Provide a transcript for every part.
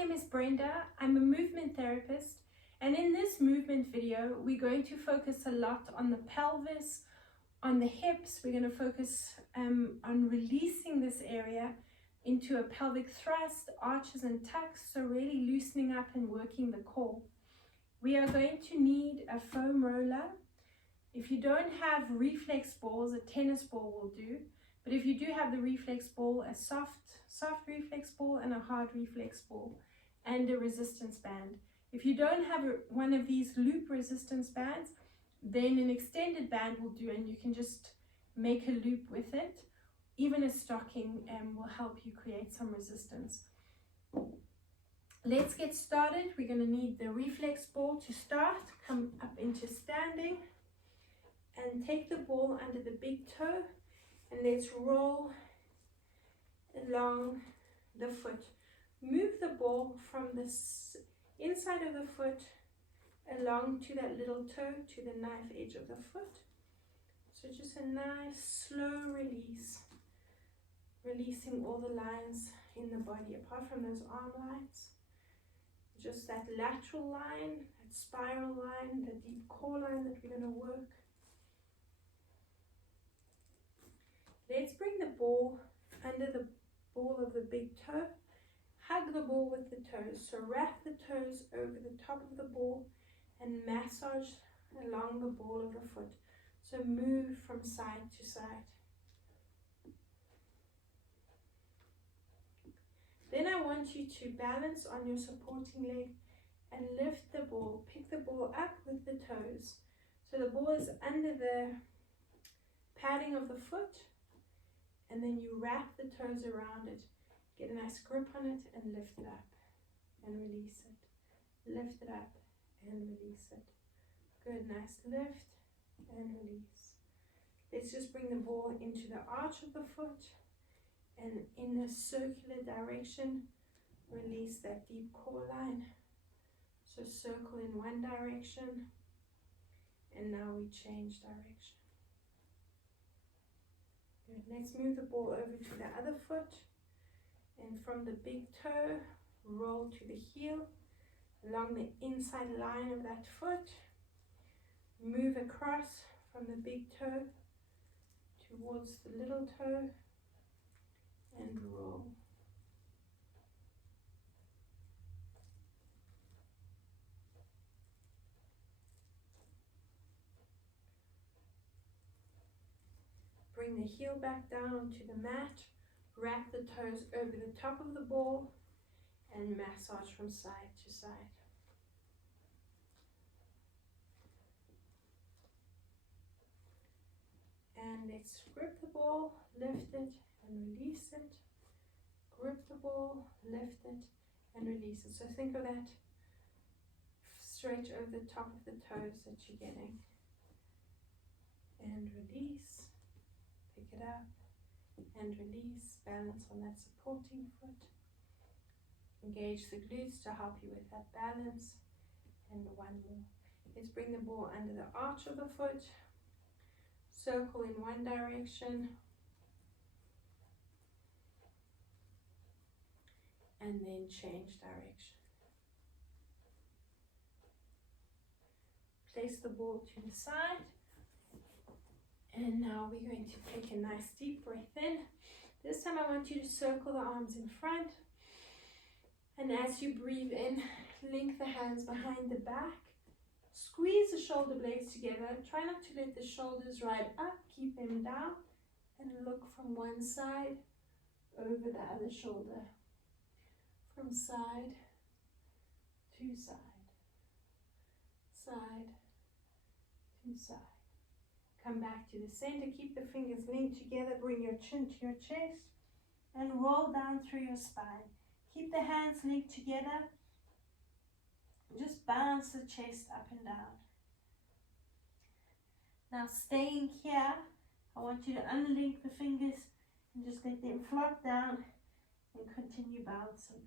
name is Brenda. I'm a movement therapist, and in this movement video, we're going to focus a lot on the pelvis, on the hips. We're going to focus on releasing this area into a pelvic thrust, arches and tucks, so really loosening up and working the core. We are going to need a foam roller. If you don't have reflex balls, a tennis ball will do. But if you do have the reflex ball, a soft reflex ball and a hard reflex ball, and a resistance band. If you don't have one of these loop resistance bands, then an extended band will do, and you can just make a loop with it. Even a stocking will help you create some resistance. Let's get started. We're going to need the reflex ball to start. Come up into standing and take the ball under the big toe, and let's roll along the foot. Move the ball from the inside of the foot along to that little toe, to the knife edge of the foot. So just a nice slow release, releasing all the lines in the body apart from those arm lines. Just that lateral line, that spiral line, the deep core line that we're going to work. Let's bring the ball under the ball of the big toe. Hug the ball with the toes. So wrap the toes over the top of the ball and massage along the ball of the foot. So move from side to side. Then I want you to balance on your supporting leg and lift the ball. Pick the ball up with the toes. So the ball is under the padding of the foot, and then you wrap the toes around it. Get a nice grip on it and lift it up and release it. Lift it up and release it. Good, nice lift and release. Let's just bring the ball into the arch of the foot, and in a circular direction, release that deep core line. So circle in one direction, and now we change direction. Good. Let's move the ball over to the other foot, and from the big toe, roll to the heel, along the inside line of that foot. Move across from the big toe towards the little toe, and roll. Bring the heel back down onto the mat, wrap the toes over the top of the ball, and massage from side to side. And let's grip the ball, lift it, and release it. Grip the ball, lift it, and release it. So think of that stretch over the top of the toes that you're getting. And release. Pick it up and release. Balance on that supporting foot. Engage the glutes to help you with that balance. And one more. Let's bring the ball under the arch of the foot. Circle in one direction. And then change direction. Place the ball to the side. And now we're going to take a nice deep breath in. This time I want you to circle the arms in front. And as you breathe in, link the hands behind the back. Squeeze the shoulder blades together. Try not to let the shoulders ride up. Keep them down. And look from one side over the other shoulder. From side to side. Side to side. Come back to the center. Keep the fingers linked together. Bring your chin to your chest. And roll down through your spine. Keep the hands linked together. Just bounce the chest up and down. Now staying here, I want you to unlink the fingers and just let them flop down and continue bouncing.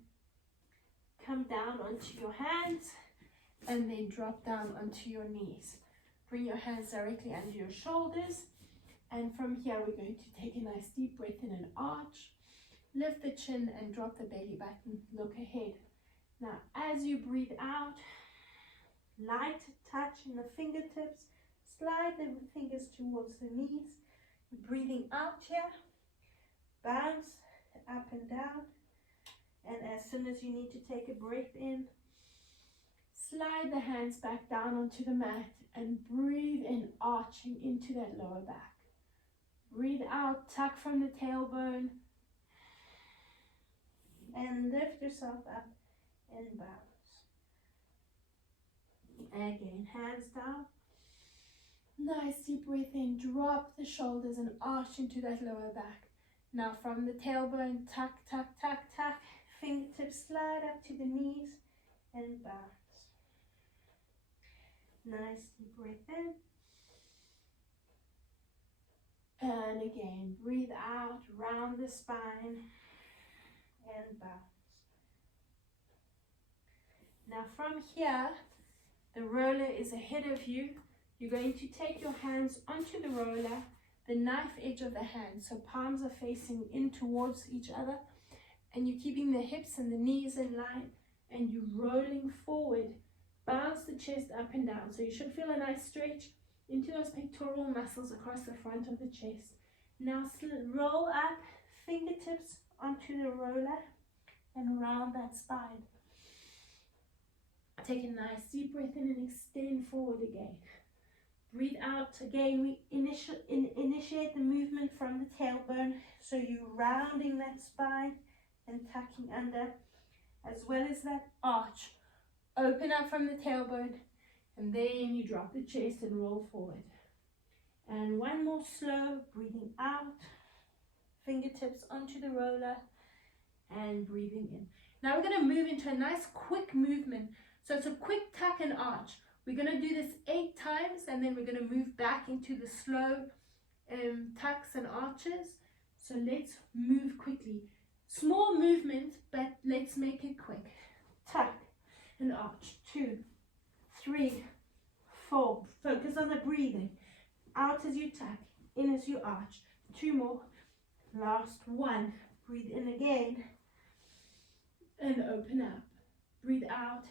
Come down onto your hands and then drop down onto your knees. Bring your hands directly under your shoulders, and from here we're going to take a nice deep breath in and arch. Lift the chin and drop the belly button. Look ahead. Now, as you breathe out, light touch in the fingertips, slide the fingers towards the knees. Breathing out here, bounce up and down, and as soon as you need to take a breath in, slide the hands back down onto the mat and breathe in, arching into that lower back. Breathe out, tuck from the tailbone, and lift yourself up and bounce. Again, hands down. Nice deep breath in, drop the shoulders and arch into that lower back. Now from the tailbone, tuck, tuck, tuck, tuck. Fingertips slide up to the knees and bounce. Nice deep breath in. And again, breathe out, round the spine and bounce. Now from here, the roller is ahead of you. You're going to take your hands onto the roller, the knife edge of the hand, so palms are facing in towards each other, and you're keeping the hips and the knees in line, and you're rolling forward. Bounce the chest up and down, so you should feel a nice stretch into those pectoral muscles across the front of the chest. Now roll up, fingertips onto the roller, and round that spine. Take a nice deep breath in and extend forward again. Breathe out again. We initiate the movement from the tailbone, so you're rounding that spine and tucking under, as well as that arch. Open up from the tailbone, and then you drop the chest and roll forward. And one more slow, breathing out, fingertips onto the roller, and breathing in. Now we're going to move into a nice quick movement. So it's a quick tuck and arch. We're going to do this 8 times, and then we're going to move back into the slow tucks and arches. So let's move quickly. Small movement, but let's make it quick. Tuck and arch. 2, 3, 4. Focus on the breathing. Out as you tuck, in as you arch. 2 more. Last 1. Breathe in again and open up. Breathe out,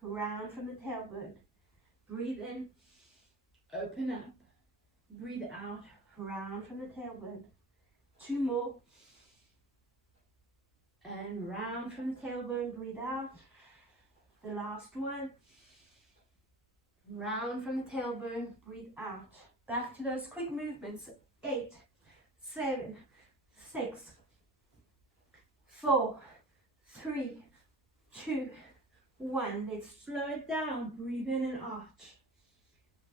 round from the tailbone. Breathe in, open up. Breathe out, round from the tailbone. 2 more. And round from the tailbone, breathe out. The last one. Round from the tailbone, breathe out. Back to those quick movements. 8, 7, 6, 4, 3, 2, 1. Let's slow it down. Breathe in and arch.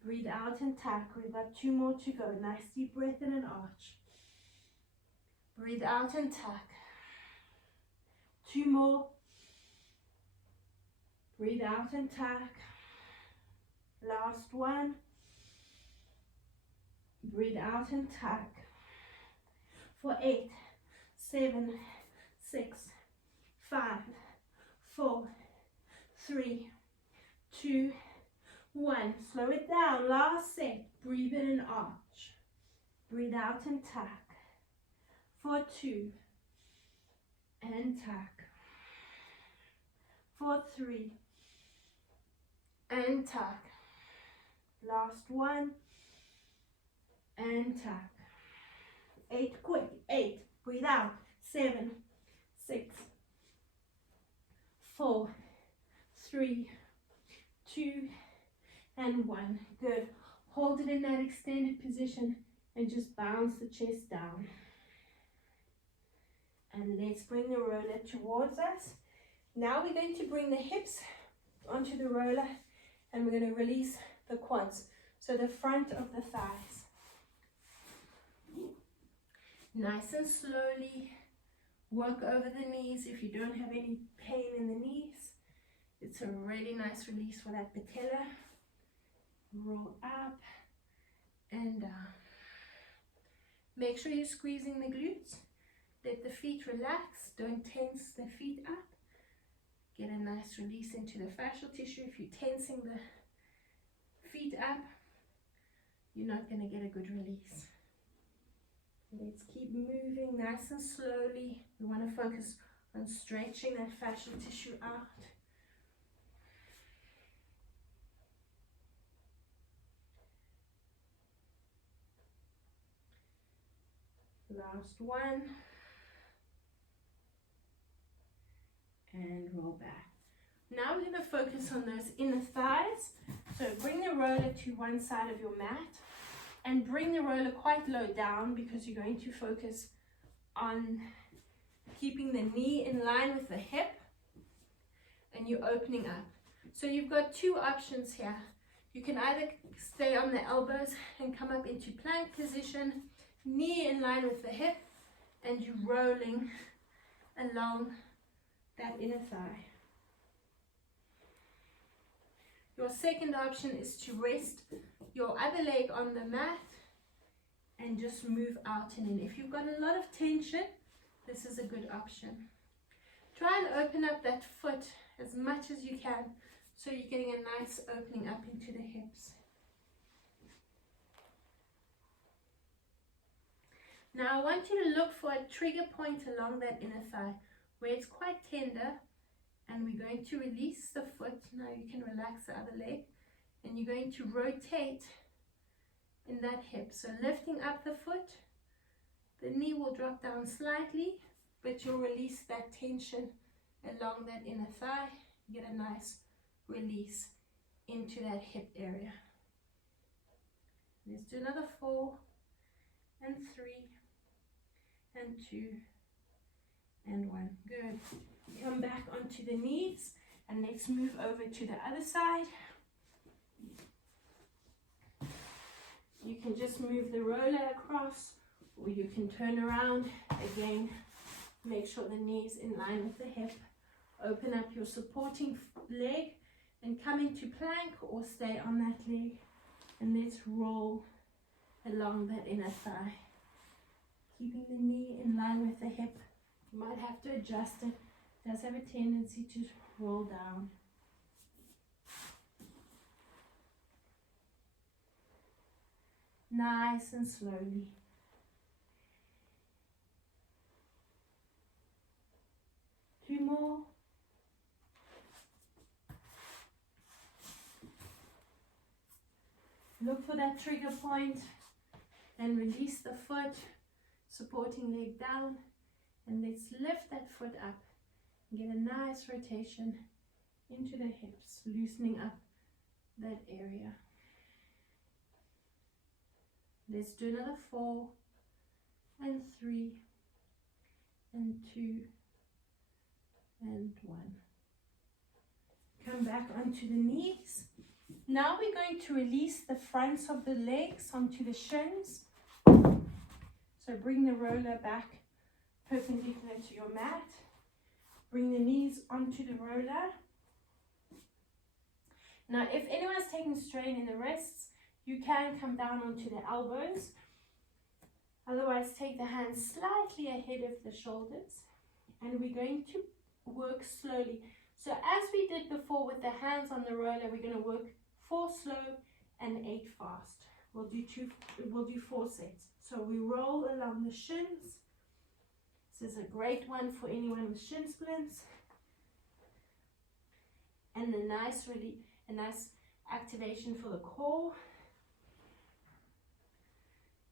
Breathe out and tuck. We've got 2 more to go. Nice deep breath in and arch. Breathe out and tuck. 2 more. Breathe out and tuck. Last one. Breathe out and tuck. For 8, 7, 6, 5, 4, 3, 2, 1. Slow it down. Last set. Breathe in and arch. Breathe out and tuck. For 2. And tuck. For 3. And tuck. Last one. And tuck. 8. Quick. 8. Breathe out. 7, 6, 4, 3, 2, and 1. Good. Hold it in that extended position and just bounce the chest down. And let's bring the roller towards us. Now we're going to bring the hips onto the roller, and we're going to release the quads, so the front of the thighs. Nice and slowly work over the knees if you don't have any pain in the knees. It's a really nice release for that patella. Roll up and down. Make sure you're squeezing the glutes. Let the feet relax. Don't tense the feet up. Get a nice release into the fascial tissue. If you're tensing the feet up, you're not going to get a good release. Let's keep moving nice and slowly. We want to focus on stretching that fascial tissue out. Last one. And roll back. Now we're going to focus on those inner thighs. So bring the roller to one side of your mat and bring the roller quite low down, because you're going to focus on keeping the knee in line with the hip and you're opening up. So you've got two options here. You can either stay on the elbows and come up into plank position, knee in line with the hip, and you're rolling along that inner thigh. Your second option is to rest your other leg on the mat and just move out and in. If you've got a lot of tension, this is a good option. Try and open up that foot as much as you can, so you're getting a nice opening up into the hips. Now I want you to look for a trigger point along that inner thigh where it's quite tender, and we're going to release the foot. Now you can relax the other leg, and you're going to rotate in that hip. So lifting up the foot, the knee will drop down slightly, but you'll release that tension along that inner thigh. You get a nice release into that hip area. Let's do another 4 and 3 and 2 and 1. Good. Come back onto the knees and let's move over to the other side. You can just move the roller across, or you can turn around. Again, make sure the knee's in line with the hip. Open up your supporting leg and come into plank, or stay on that leg, and let's roll along that inner thigh, keeping the knee in line with the hip. You might have to adjust it. It does have a tendency to roll down. Nice and slowly. Two more. Look for that trigger point and release the foot, supporting leg down, and let's lift that foot up and get a nice rotation into the hips, loosening up that area. Let's do another 4 and 3 and 2 and 1. Come back onto the knees. Now we're going to release the fronts of the legs onto the shins. So bring the roller back perpendicular to your mat. Bring the knees onto the roller. Now if anyone's taking strain in the wrists, you can come down onto the elbows. Otherwise, take the hands slightly ahead of the shoulders. And we're going to work slowly. So as we did before with the hands on the roller, we're going to work 4 slow and 8 fast. We'll do 4 sets. So we roll along the shins. This is a great one for anyone with shin splints. And a nice activation for the core.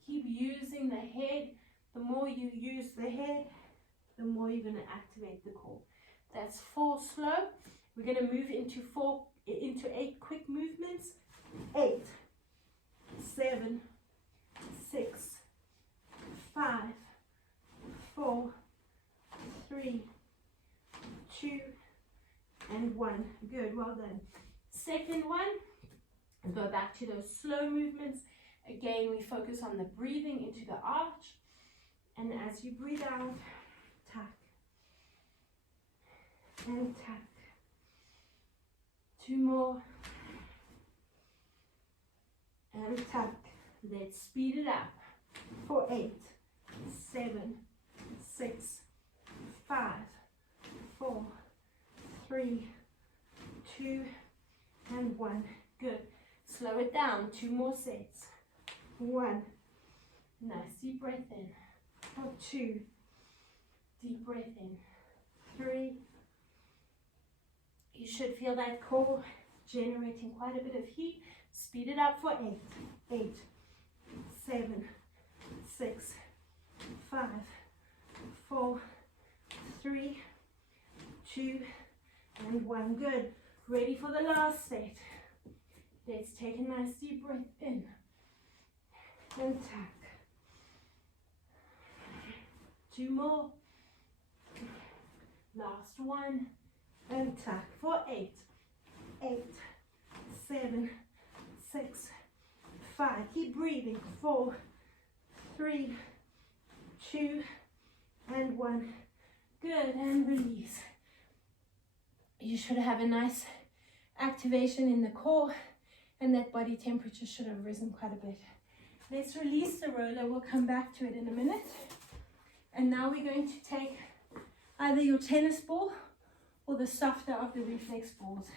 Keep using the head. The more you use the head, the more you're going to activate the core. That's 4 slow. We're going to move into 8 quick movements. 8, 7, 6, 5, 4, 3, 2, and 1. Good, well done. Second one, and go back to those slow movements. Again, we focus on the breathing into the arch, and as you breathe out, tuck and tuck. 2 more and tuck. Let's speed it up for 8, 7, 6, 5, 4, 3, 2, and 1. Good. Slow it down. 2 more sets. 1. Nice deep breath in. 2. Deep breath in. 3. You should feel that core generating quite a bit of heat. Speed it up for 8. 8, 7, 6, 5, 4, 3, 2, and 1. Good. Ready for the last set. Let's take a nice deep breath in and tuck. 2 more. Last one and tuck for 8. 8, 7, 6, 5. Keep breathing. 4, 3, 2, and 1. Good, and release. You should have a nice activation in the core, and that body temperature should have risen quite a bit. Let's release the roller. We'll come back to it in a minute. And now we're going to take either your tennis ball or the softer of the reflex balls.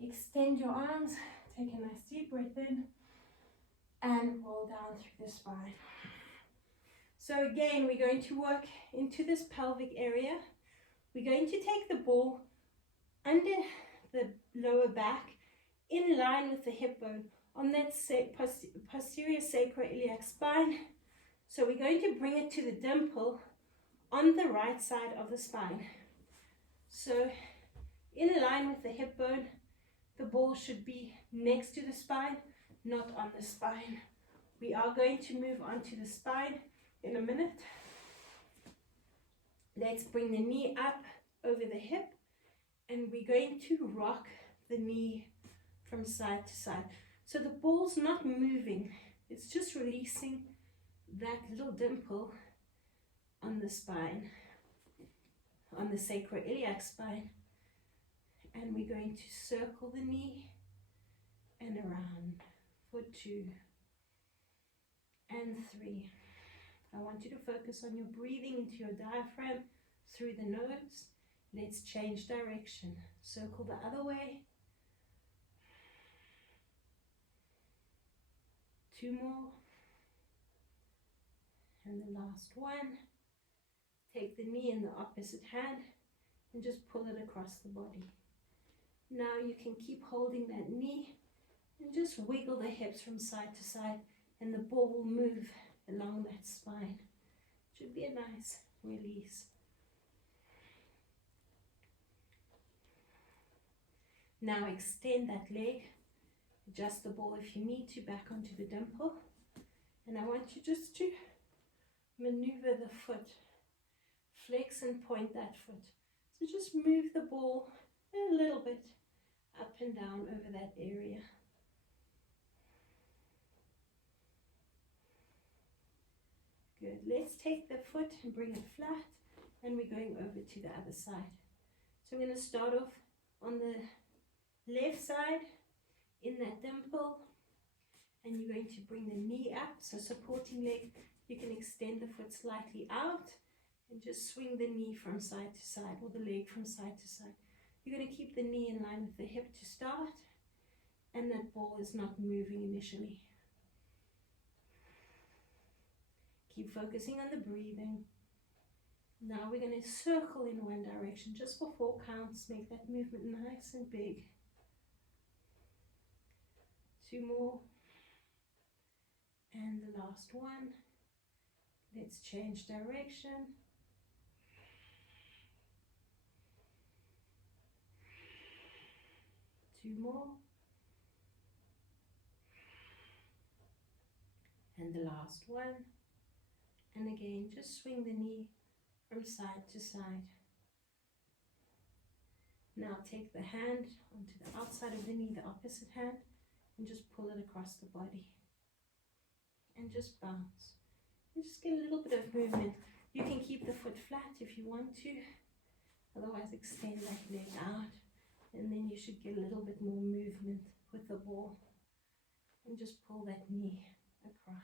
Extend your arms, take a nice deep breath in, and roll down through the spine. So again, we're going to work into this pelvic area. We're going to take the ball under the lower back, in line with the hip bone, on that posterior sacroiliac spine. So we're going to bring it to the dimple on the right side of the spine. So in line with the hip bone, the ball should be next to the spine, not on the spine. We are going to move on to the spine in a minute. Let's bring the knee up over the hip, and we're going to rock the knee from side to side. So the ball's not moving, it's just releasing that little dimple on the spine, on the sacroiliac spine. And we're going to circle the knee and around for 2 and 3. I want you to focus on your breathing into your diaphragm through the nose. Let's change direction. Circle the other way. 2 more. And the last one. Take the knee in the opposite hand and just pull it across the body. Now you can keep holding that knee and just wiggle the hips from side to side, and the ball will move along that spine. Should be a nice release. Now extend that leg, adjust the ball if you need to back onto the dimple, and I want you just to maneuver the foot, flex and point that foot. So just move the ball a little bit up and down over that area. Good. Let's take the foot and bring it flat, and we're going over to the other side. So I'm going to start off on the left side in that dimple, and you're going to bring the knee up, so supporting leg. You can extend the foot slightly out and just swing the knee from side to side, or the leg from side to side. You're going to keep the knee in line with the hip to start, and that ball is not moving initially. Keep focusing on the breathing. Now we're going to circle in one direction just for 4 counts. Make that movement nice and big. 2 more. And the last one. Let's change direction. 2 more. And the last one. And again, just swing the knee from side to side. Now take the hand onto the outside of the knee, the opposite hand, and just pull it across the body. And just bounce. And just get a little bit of movement. You can keep the foot flat if you want to. Otherwise, extend that leg out. And then you should get a little bit more movement with the ball. And just pull that knee across.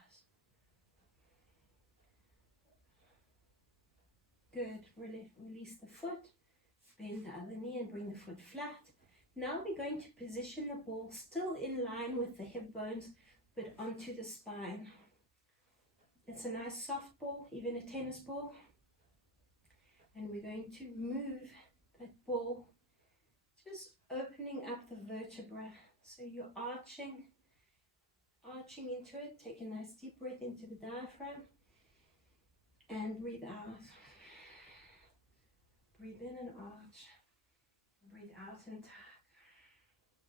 Good. Release the foot. Bend the other knee and bring the foot flat. Now we're going to position the ball still in line with the hip bones, but onto the spine. It's a nice soft ball, even a tennis ball. And we're going to move that ball, just opening up the vertebra. So you're arching into it. Take a nice deep breath into the diaphragm and breathe out. Breathe in and arch. Breathe out and tuck.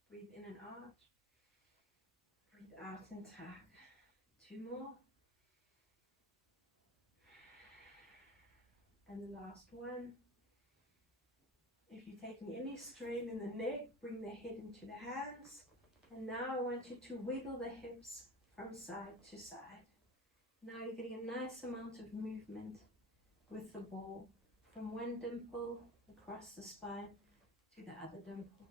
Breathe in and arch. Breathe out and tuck. 2 more. And the last one. If you're taking any strain in the neck, bring the head into the hands. And now I want you to wiggle the hips from side to side. Now you're getting a nice amount of movement with the ball from one dimple across the spine to the other dimple.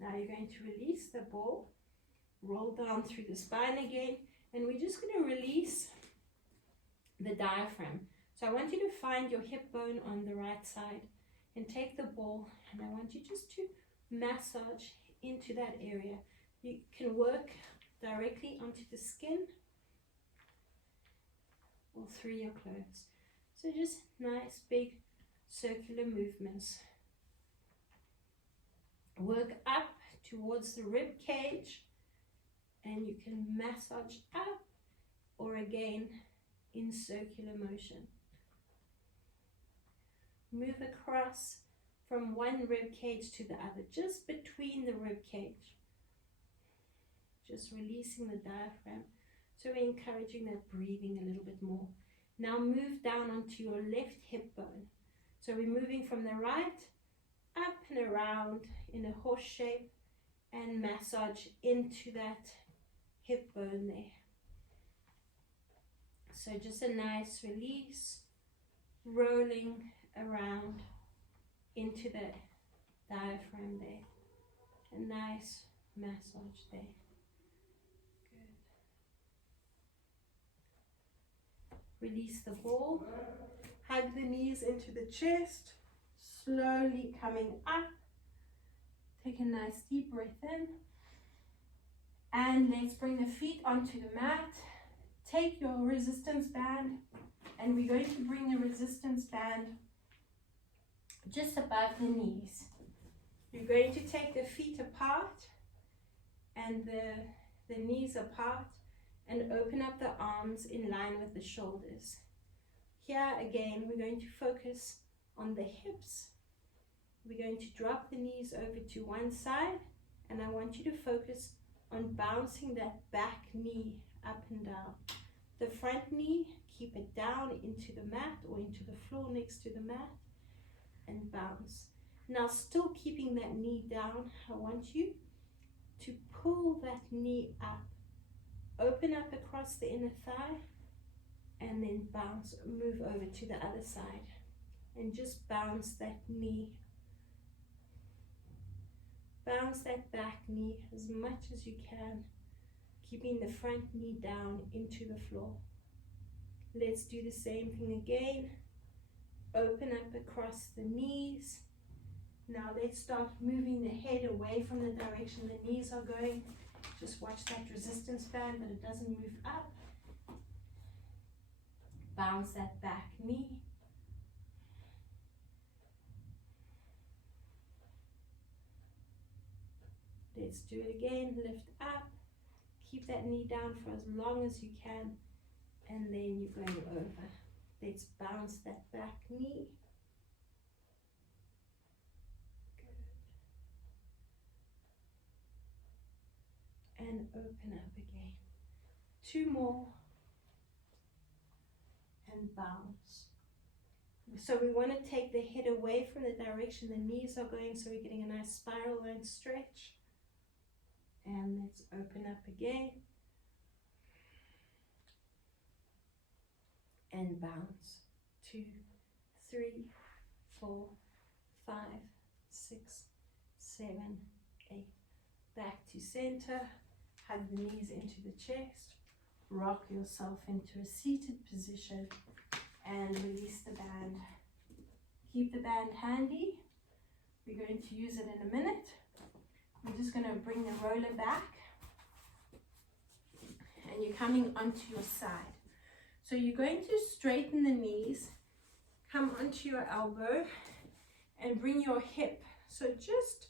Now you're going to release the ball, roll down through the spine again, and we're just going to release the diaphragm. So I want you to find your hip bone on the right side and take the ball, and I want you just to massage into that area. You can work directly onto the skin or through your clothes. So just nice big circular movements. Work up towards the rib cage, and you can massage up or again in circular motion. Move across from one rib cage to the other, just between the rib cage. Just releasing the diaphragm. So we're encouraging that breathing a little bit more. Now move down onto your left hip bone. So we're moving from the right up and around in a horse shape and massage into that hip bone there. So just a nice release, rolling around into the diaphragm there. A nice massage there. Good. Release the ball. Hug the knees into the chest. Slowly coming up. Take a nice deep breath in. And let's bring the feet onto the mat. Take your resistance band, and we're going to bring the resistance band just above the knees. You're going to take the feet apart and the knees apart and open up the arms in line with the shoulders. Here again, we're going to focus on the hips. We're going to drop the knees over to one side, and I want you to focus on bouncing that back knee up and down. The front knee, keep it down into the mat or into the floor next to the mat and bounce. Now still keeping that knee down, I want you to pull that knee up. Open up across the inner thigh and then bounce, move over to the other side and just bounce that knee. Bounce that back knee as much as you can, keeping the front knee down into the floor. Let's do the same thing again. Open up across the knees. Now let's start moving the head away from the direction the knees are going. Just watch that resistance band that it doesn't move up. Bounce that back knee. Let's do it again. Lift up. Keep that knee down for as long as you can, and then you're going over. Let's bounce that back knee. Good. And open up again. 2 more. And bounce. So we want to take the head away from the direction the knees are going, so we're getting a nice spiral line stretch. And let's open up again. And bounce. 2, 3, 4, 5, 6, 7, 8. Back to center. Hug the knees into the chest. Rock yourself into a seated position and release the band. Keep the band handy. We're going to use it in a minute. I'm just going to bring the roller back, and you're coming onto your side. So you're going to straighten the knees, come onto your elbow and bring your hip, so just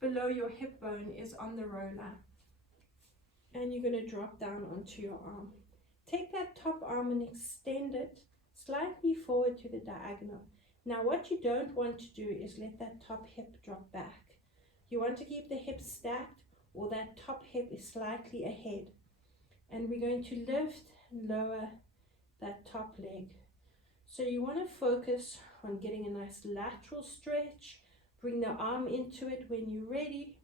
below your hip bone is on the roller. And you're going to drop down onto your arm. Take that top arm and extend it slightly forward to the diagonal. Now what you don't want to do is let that top hip drop back. You want to keep the hips stacked, or that top hip is slightly ahead. And we're going to lift and lower that top leg. So you want to focus on getting a nice lateral stretch. Bring the arm into it when you're ready.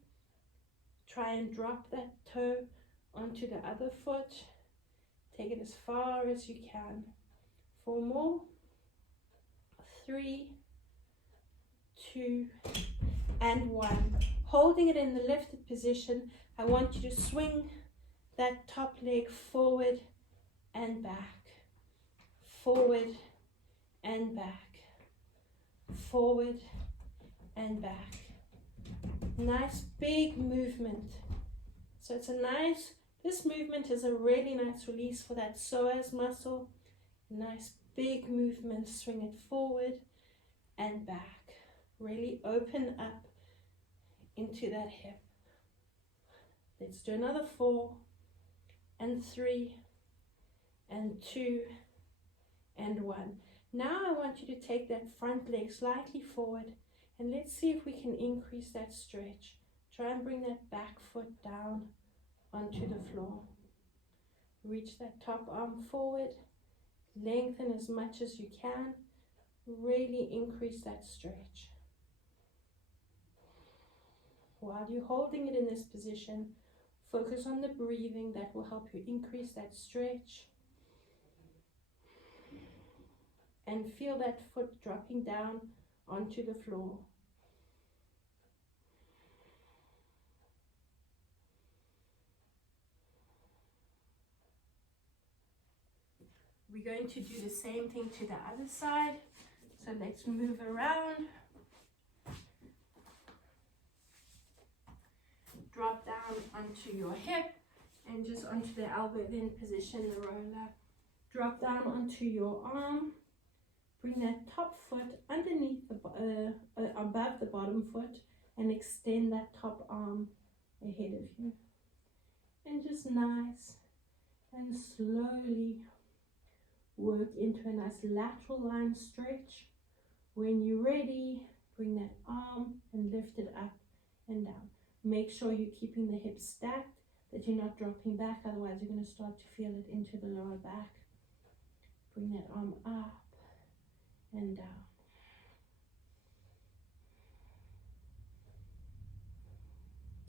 Try and drop that toe onto the other foot. Take it as far as you can. 4 more. 3, 2, and 1. Holding it in the lifted position, I want you to swing that top leg forward and back. Forward and back. Forward and back. Nice big movement. So it's a nice, this movement is a really nice release for that psoas muscle. Nice big movement, swing it forward and back. Really open up into that hip. Let's do another 4 and 3 and 2 and 1. Now I want you to take that front leg slightly forward and let's see if we can increase that stretch. Try and bring that back foot down onto the floor. Reach that top arm forward. Lengthen as much as you can. Really increase that stretch. While you're holding it in this position, focus on the breathing. That will help you increase that stretch. And feel that foot dropping down onto the floor. We're going to do the same thing to the other side. So let's move around. Drop down onto your hip and just onto the elbow, then position the roller. Drop down onto your arm. Bring that top foot underneath the above the bottom foot and extend that top arm ahead of you. And just nice and slowly work into a nice lateral line stretch. When you're ready, bring that arm and lift it up and down. Make sure you're keeping the hips stacked, that you're not dropping back, otherwise you're going to start to feel it into the lower back. Bring that arm up and down.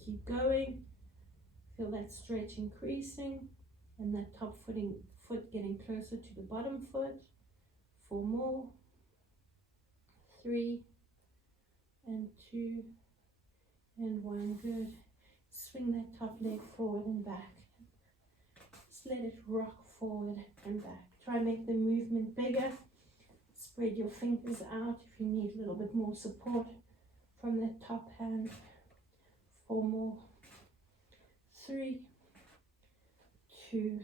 Keep going. Feel that stretch increasing and that top foot getting closer to the bottom foot. 4 more. 3 and 2 and 1. Good. Swing that top leg forward and back. Just let it rock forward and back. Try and make the movement bigger. Spread your fingers out if you need a little bit more support from that top hand. 4 more. 3, 2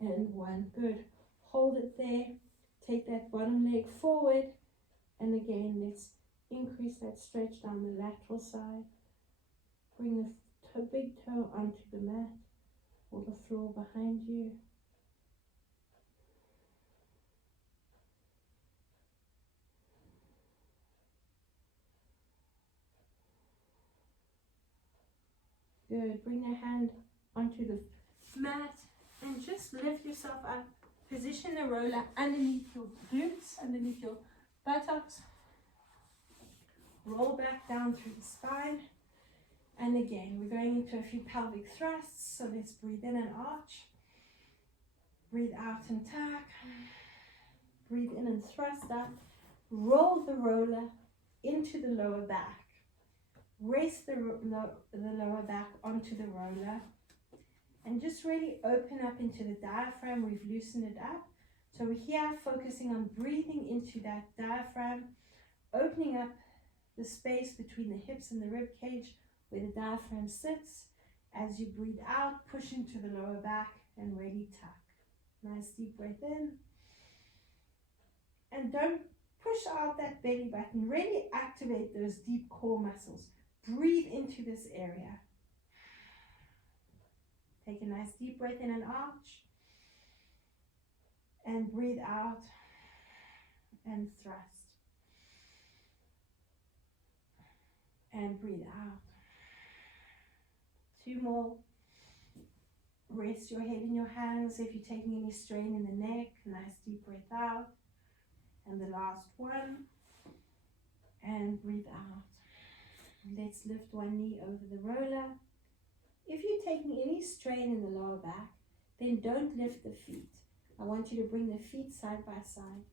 and 1. Good. Hold it there. Take that bottom leg forward, and again let's increase that stretch down the lateral side. Bring the big toe onto the mat or the floor behind you. Good. Bring the hand onto the mat and just lift yourself up. Position the roller underneath your glutes, underneath your buttocks. Roll back down through the spine. And again, we're going into a few pelvic thrusts. So let's breathe in and arch. Breathe out and tuck. Breathe in and thrust up. Roll the roller into the lower back. Rest the lower back onto the roller. And just really open up into the diaphragm. We've loosened it up. So we're here focusing on breathing into that diaphragm, opening up the space between the hips and the rib cage where the diaphragm sits. As you breathe out, push into the lower back and really tuck. Nice deep breath in. And don't push out that belly button. Really activate those deep core muscles. Breathe into this area. Take a nice deep breath in and arch. And breathe out and thrust. And breathe out. 2 more. Rest your head in your hands if you're taking any strain in the neck. Nice deep breath out. And the last one. And breathe out. Let's lift one knee over the roller. If you're taking any strain in the lower back, then don't lift the feet. I want you to bring the feet side by side.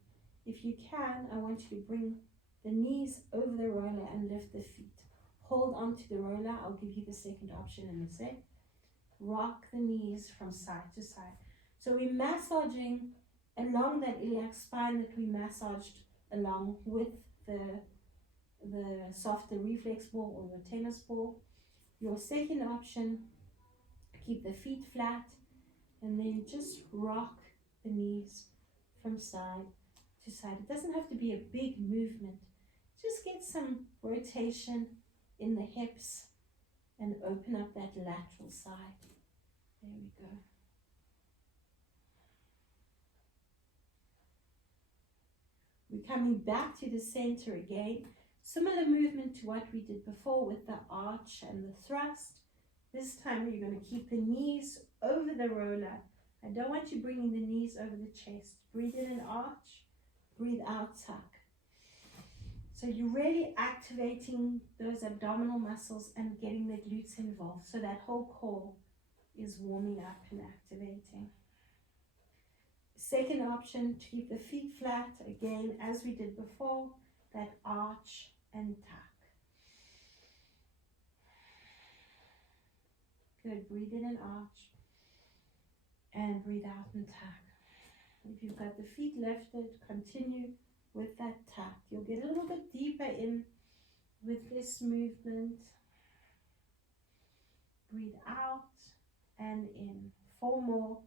If you can, I want you to bring the knees over the roller and lift the feet. Hold onto the roller. I'll give you the second option in a sec. Rock the knees from side to side. So we're massaging along that iliac spine that we massaged along with the softer reflex ball or your tennis ball. Your second option, keep the feet flat and then just rock the knees from side to side. It doesn't have to be a big movement. Just get some rotation in the hips and open up that lateral side. There we go. We're coming back to the center again. Similar movement to what we did before with the arch and the thrust. This time you're going to keep the knees over the roller. I don't want you bringing the knees over the chest. Breathe in and arch. Breathe out, tuck. So you're really activating those abdominal muscles and getting the glutes involved. So that whole core is warming up and activating. Second option, to keep the feet flat, again, as we did before, that arch and tuck. Good, breathe in and arch, and breathe out and tuck. If you've got the feet lifted, continue with that tuck. You'll get a little bit deeper in with this movement. Breathe out and in. 4 more.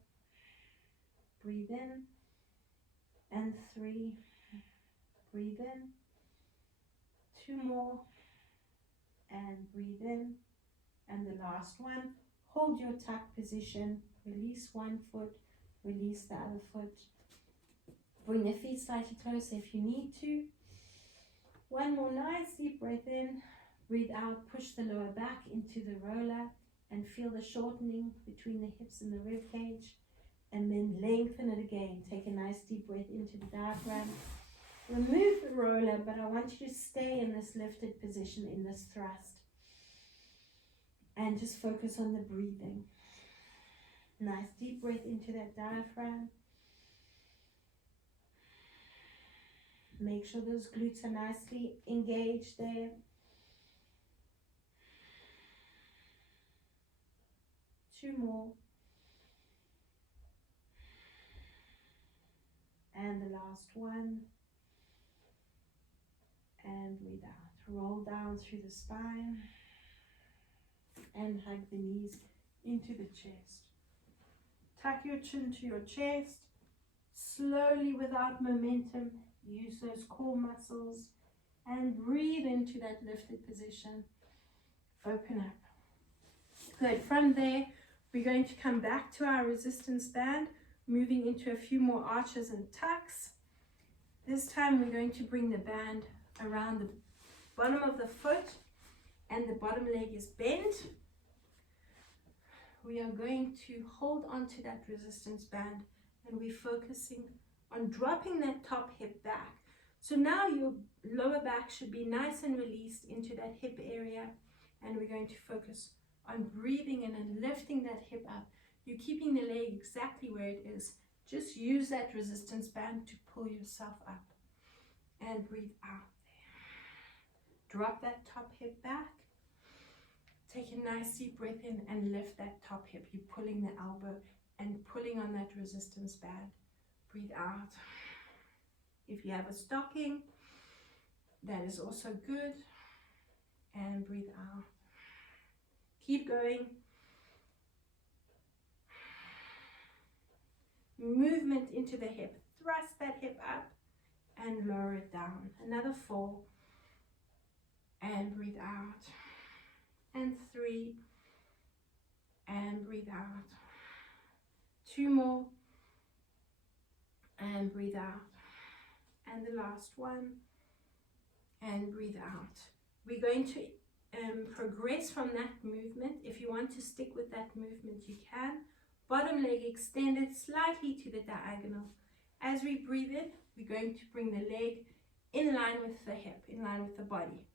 Breathe in, and 3. Breathe in. 2 more, and breathe in. And the last one, hold your tuck position. Release one foot, release the other foot. Bring the feet slightly closer if you need to. 1 more nice deep breath in. Breathe out, push the lower back into the roller and feel the shortening between the hips and the rib cage. And then lengthen it again. Take a nice deep breath into the diaphragm. Remove the roller, but I want you to stay in this lifted position, in this thrust. And just focus on the breathing. Nice deep breath into that diaphragm. Make sure those glutes are nicely engaged there. 2 more. And the last one. And breathe out. Roll down through the spine. And hug the knees into the chest. Tuck your chin to your chest. Slowly, without momentum, use those core muscles. And breathe into that lifted position. Open up. Good. From there, we're going to come back to our resistance band. Moving into a few more arches and tucks. This time we're going to bring the band around the bottom of the foot and the bottom leg is bent. We are going to hold onto that resistance band and we're focusing on dropping that top hip back. So now your lower back should be nice and released into that hip area, and we're going to focus on breathing in and lifting that hip up. You're keeping the leg exactly where it is. Just use that resistance band to pull yourself up. And breathe out there. Drop that top hip back. Take a nice deep breath in and lift that top hip. You're pulling the elbow and pulling on that resistance band. Breathe out. If you have a stocking, that is also good. And breathe out. Keep going. movement into the hip. Thrust that hip up and lower it down. Another 4. And breathe out. And 3. And breathe out. 2 more. And breathe out. And the last one. And breathe out. We're going to progress from that movement. If you want to stick with that movement, you can. Bottom leg extended slightly to the diagonal. As we breathe in, we're going to bring the leg in line with the hip, in line with the body,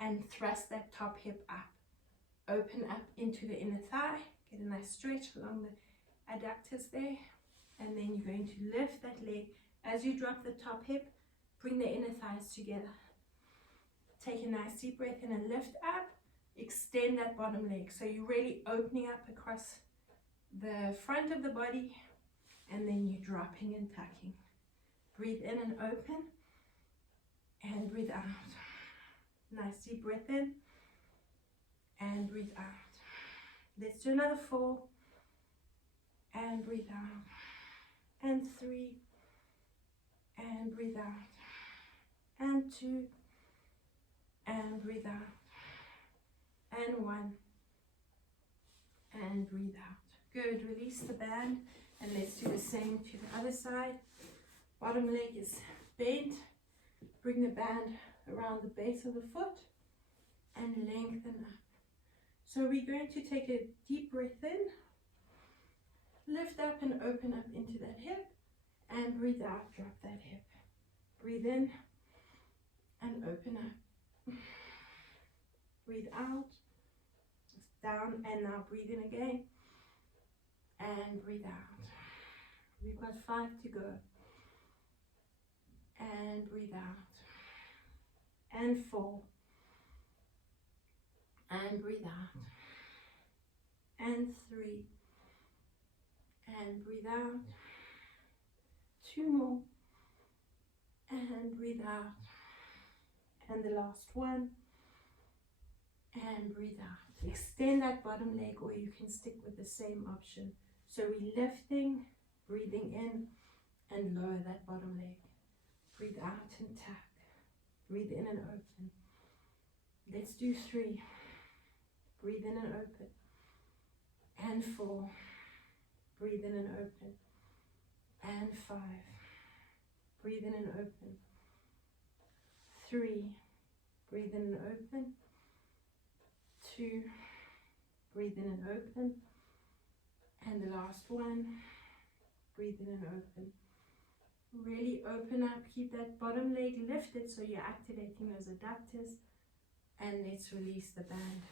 and thrust that top hip up. Open up into the inner thigh. Get a nice stretch along the adductors there. And then you're going to lift that leg. As you drop the top hip, bring the inner thighs together. Take a nice deep breath in and lift up. Extend that bottom leg. So you're really opening up across the front of the body, and then you're dropping and tucking. Breathe in and open, and breathe out. Nice deep breath in, and breathe out. Let's do another 4, and breathe out. And 3, and breathe out. And 2, and breathe out. And 1, and breathe out. Good, release the band, and let's do the same to the other side. Bottom leg is bent. Bring the band around the base of the foot and lengthen up. So we're going to take a deep breath in, lift up and open up into that hip, and breathe out, drop that hip. Breathe in and open up. Breathe out, down, and now breathe in again. And breathe out. We've got 5 to go. And breathe out. And 4. And breathe out. And 3. And breathe out. 2 more. And breathe out. And the last one. And breathe out. Extend that bottom leg, or you can stick with the same option. So we're lifting, breathing in, and lower that bottom leg. Breathe out and tuck. Breathe in and open. Let's do 3. Breathe in and open. And 4. Breathe in and open. And 5. Breathe in and open. 3. Breathe in and open. 2. Breathe in and open. And the last one, breathe in and open. Really open up, keep that bottom leg lifted so you're activating those adductors. And let's release the band.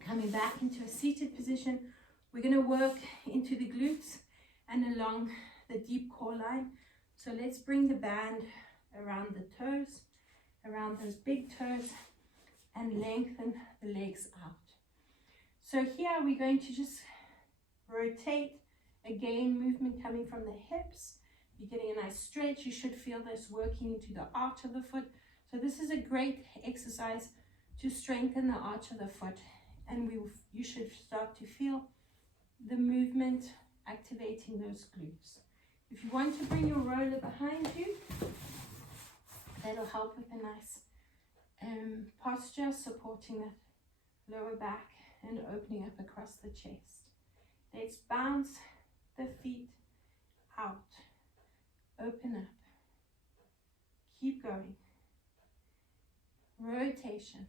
Coming back into a seated position, we're going to work into the glutes and along the deep core line. So let's bring the band around the toes, around those big toes, and lengthen the legs out. So here we're going to just rotate, again, movement coming from the hips. You're getting a nice stretch. You should feel this working into the arch of the foot. So this is a great exercise to strengthen the arch of the foot, and you should start to feel the movement activating those glutes. If you want to bring your roller behind you, that'll help with a nice posture, supporting that lower back and opening up across the chest. Let's bounce the feet out. Open up. Keep going. Rotation.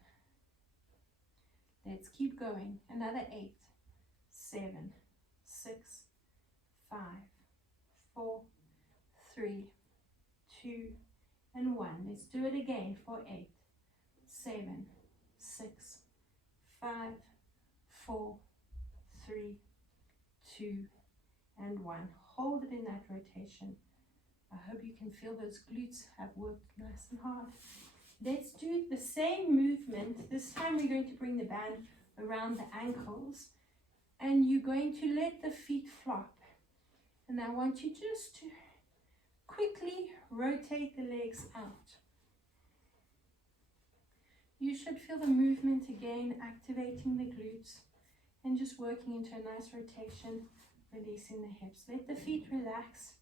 Let's keep going. Another 8, 7, 6, 5, 4, 3, 2, and 1. Let's do it again for 8, 7, 6, 5, 4, 3, 2, and 1. Hold it in that rotation. I hope you can feel those glutes have worked nice and hard. Let's do the same movement. This time we're going to bring the band around the ankles, and you're going to let the feet flop. And I want you just to quickly rotate the legs out. You should feel the movement again, activating the glutes and just working into a nice rotation Releasing the hips. Let the feet relax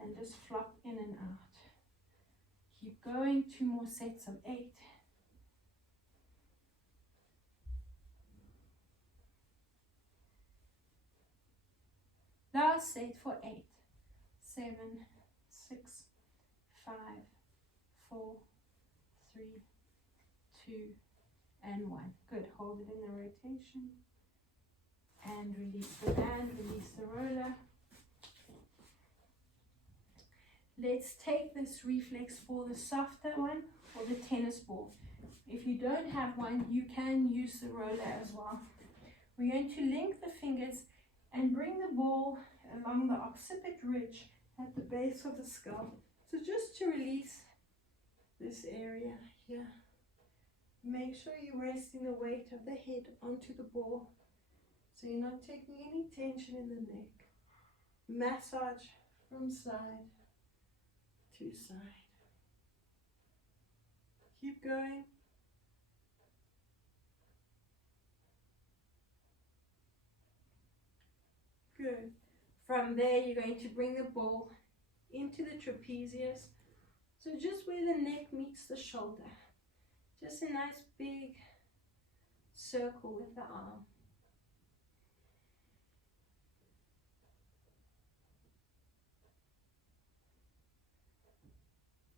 and just flop in and out. Keep going. 2 more sets of 8. Last set for 8. 7, 6, 5, 4, 3, 2, and 1. Good. Hold it in the rotation. And release the band, release the roller. Let's take this reflex for the softer one, or the tennis ball. If you don't have one, you can use the roller as well. We're going to link the fingers and bring the ball along the occiput ridge at the base of the skull. So just to release this area here. Make sure you're resting the weight of the head onto the ball, so you're not taking any tension in the neck. Massage from side to side. Keep going. Good. From there, you're going to bring the ball into the trapezius. So just where the neck meets the shoulder. Just a nice big circle with the arm.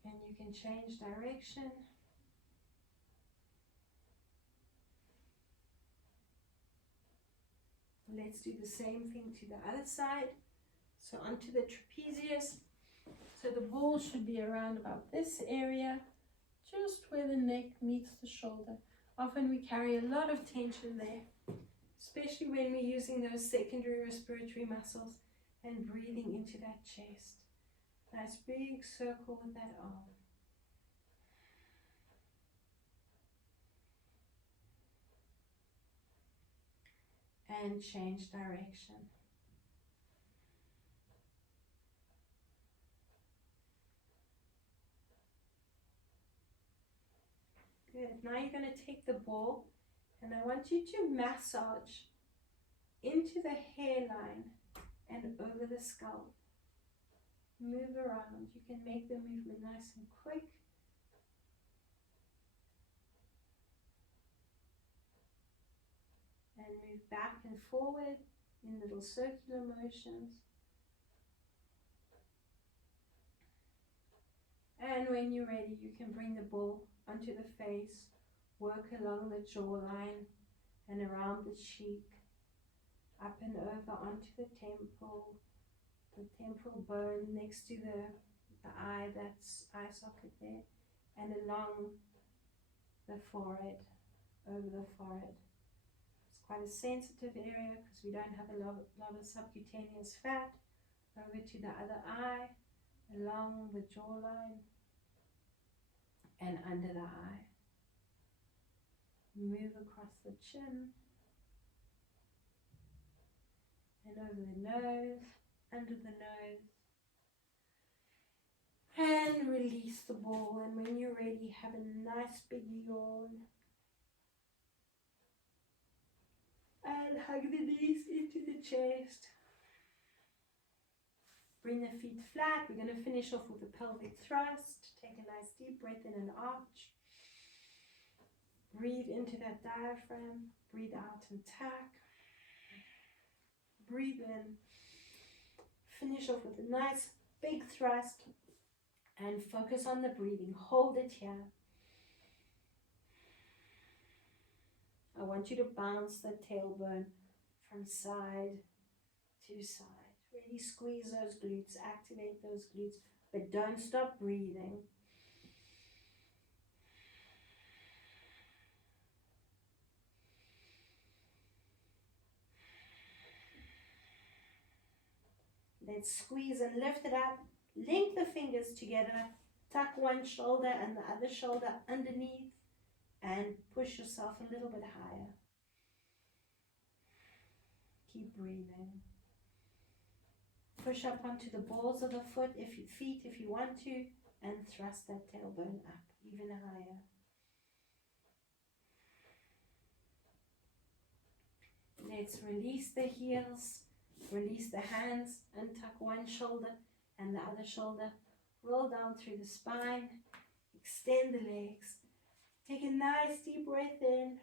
And you can change direction. Let's do the same thing to the other side. So onto the trapezius. So the ball should be around about this area, just where the neck meets the shoulder. Often we carry a lot of tension there, especially when we're using those secondary respiratory muscles and breathing into that chest. Nice big circle with that arm. And change direction. Good. Now you're going to take the ball and I want you to massage into the hairline and over the scalp. Move around. You can make the movement nice and quick. And move back and forward in little circular motions. And when you're ready, you can bring the ball onto the face, work along the jawline and around the cheek, up and over onto the temporal bone next to the eye, that's eye socket there, and along the forehead, over the forehead. It's quite a sensitive area because we don't have a lot of subcutaneous fat. Over to the other eye, along the jawline and under the eye. Move across the chin and over the nose, under the nose. And release the ball, and when you're ready, have a nice big yawn. And hug the knees into the chest. Bring the feet flat. We're going to finish off with a pelvic thrust. Take a nice deep breath in and arch. Breathe into that diaphragm. Breathe out and tack. Breathe in. Finish off with a nice big thrust. And focus on the breathing. Hold it here. I want you to bounce the tailbone from side to side. Really squeeze those glutes, activate those glutes, but don't stop breathing. Let's squeeze and lift it up. Link the fingers together. Tuck one shoulder and the other shoulder underneath and push yourself a little bit higher. Keep breathing. Push up onto the balls of the feet if you want to, and thrust that tailbone up even higher. Let's release the heels Release the hands, untuck one shoulder and the other shoulder. Roll down through the spine. Extend the legs. Take a nice deep breath in.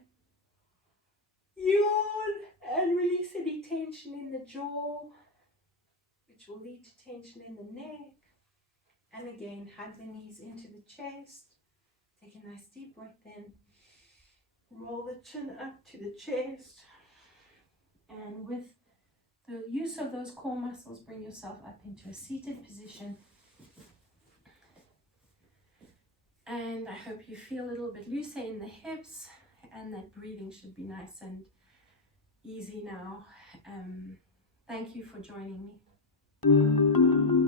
Yawn and release any tension in the jaw, which will lead to tension in the neck. And again, hug the knees into the chest. Take a nice deep breath in. Roll the chin up to the chest. And with the use of those core muscles, bring yourself up into a seated position. And I hope you feel a little bit looser in the hips, and that breathing should be nice and easy now. Thank you for joining me.